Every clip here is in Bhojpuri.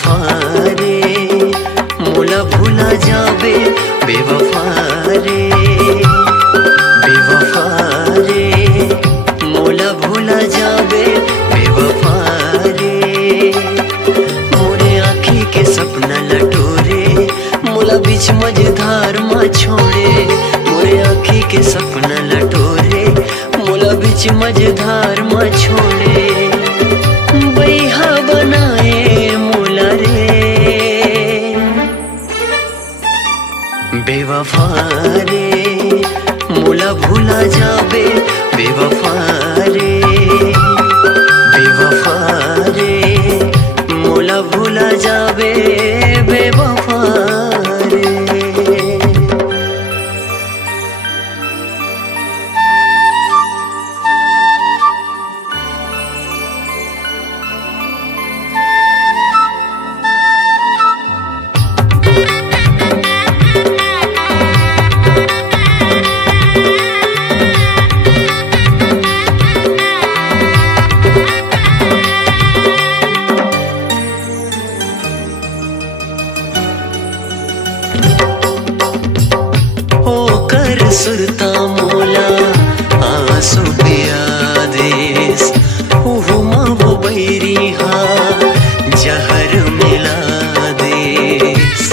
बेवफा रे मोला भूला जाबे बेवफा रे बेवफा रे मोला भूला जाबे बेवफा रे मोरे आँखी के सपना लटोरे मोला बीच मझधार में छोड़े मोरे आँखी के सपना लटोरे मोला बीच मझधार में छोड़े बैहा बनाए मोला रे बेवफा रे मोला भूला जाबे बेवफा रे बेवफा रे मोला भूला जाबे बेवफा रे। सुरता मोला आंसू पिया देस उहुमा वो बैरी हा जहर मिला देस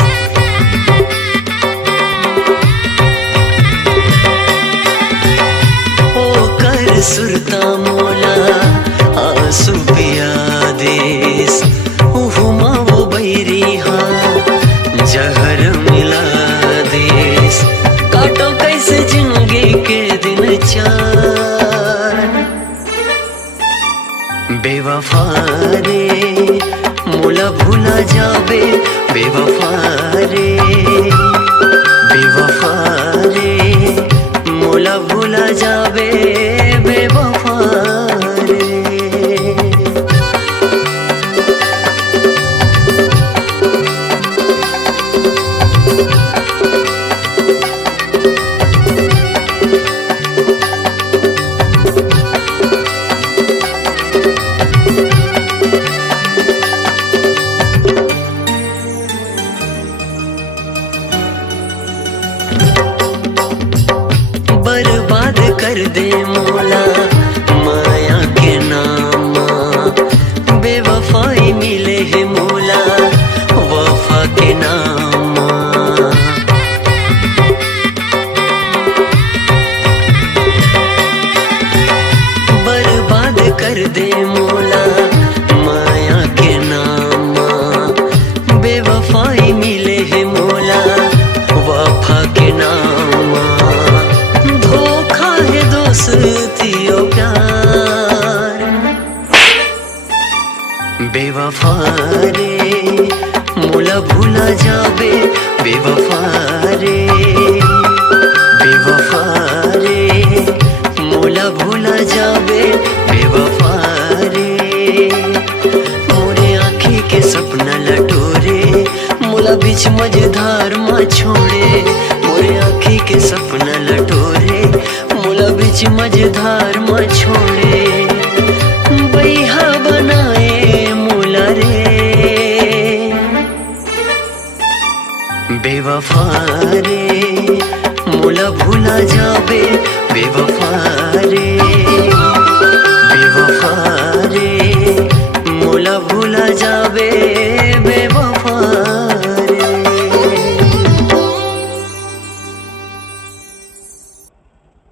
ओ कर सुरता मोला आंसू पिया देस उहुमा वो बैरी हा जहर मिला देस काटो कैसे जिंदगी के दिन चार बेवफा रे मोला भूला जाबे बेवफा रे बेवफा रे मोला भूला जाबे बेवफा रे। बर्बाद कर दे मोला माया के नामा बेवफाई मिले है मोला वफा के नामा बर्बाद कर दे मोला माया के नामा बेवफाई मिले है मोला वफा के नामा धोखा है दोस्ती और प्यार बेवफा रे मोला भूला जाबे बेवफा रे बेवफा रे मोला भूला जाबे बेवफा रे मोरे आँखी के सपना लटोरे मोला बीच मझधार में छोड़े मोरे आँखी के सपना लटोरे मोला बीच मझधार में छोड़े बैहा बनाए मोला रे बेवफा रे मोला भूला जाबे बेवफा रे बेवफा